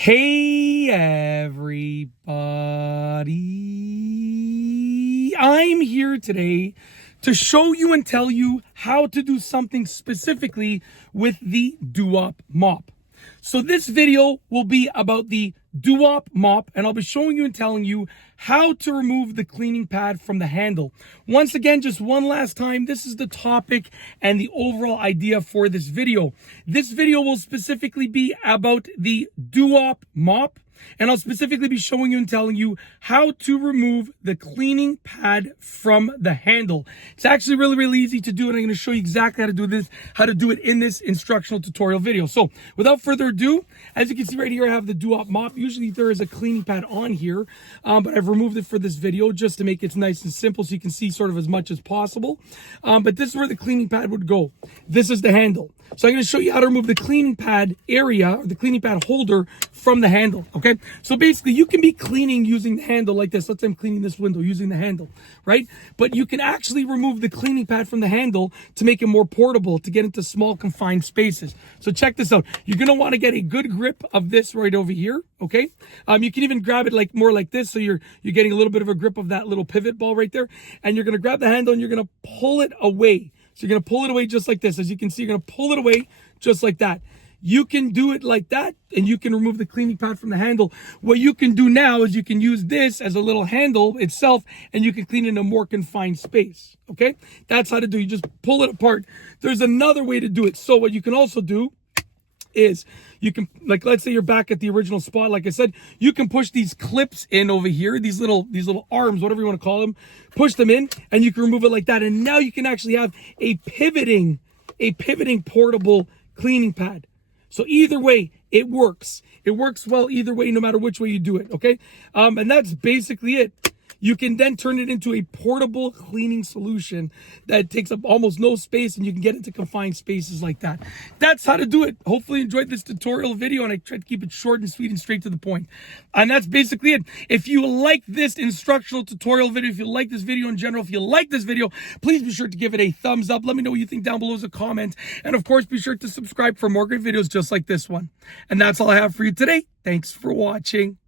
Hey everybody, I'm here today to show you and tell you how to do something specifically with the Duop mop. So this video will be about the Duop mop, and I'll be showing you and telling you how to remove the cleaning pad from the handle. Once again, just one last time, this is the topic and the overall idea for this video. This video will specifically be about the Duop mop, and I'll specifically be showing you and telling you how to remove the cleaning pad from the handle. It's actually really easy to do, and I'm going to show you exactly how to do this, how to do it in this instructional tutorial video. So without further ado, as you can see right here, I have the Duop mop. Usually there is a cleaning pad on here, but I've removed it for this video just to make it nice and simple so you can see sort of as much as possible. But this is where the cleaning pad would go. This is the handle. So I'm going to show you how to remove the cleaning pad area, or the cleaning pad holder, from the handle, okay? So basically, you can be cleaning using the handle like this. Let's say I'm cleaning this window using the handle, right? But you can actually remove the cleaning pad from the handle to make it more portable, to get into small confined spaces. So check this out. You're going to want to get a good grip of this right over here, okay? You can even grab it like more like this, so you're getting a little bit of a grip of that little pivot ball right there. And you're going to grab the handle and you're going to pull it away. So you're going to pull it away just like this. As you can see, you're going to pull it away just like that. You can do it like that, and you can remove the cleaning pad from the handle. What you can do now is you can use this as a little handle itself, and you can clean in a more confined space, okay? That's how to do. You just pull it apart. There's another way to do it. So what you can also do is you can, like, let's say you're back at the original spot. Like I said, you can push these clips in over here, these little arms, whatever you want to call them, push them in, and you can remove it like that. And now you can actually have a pivoting portable cleaning pad. So either way, it works. It works well either way, no matter which way you do it, okay? And that's basically it. You can then turn it into a portable cleaning solution that takes up almost no space, and you can get into confined spaces like that. That's how to do it. Hopefully you enjoyed this tutorial video, and I tried to keep it short and sweet and straight to the point. And that's basically it. If you like this instructional tutorial video, if you like this video in general, if you like this video, please be sure to give it a thumbs up. Let me know what you think down below as a comment. And of course, be sure to subscribe for more great videos just like this one. And that's all I have for you today. Thanks for watching.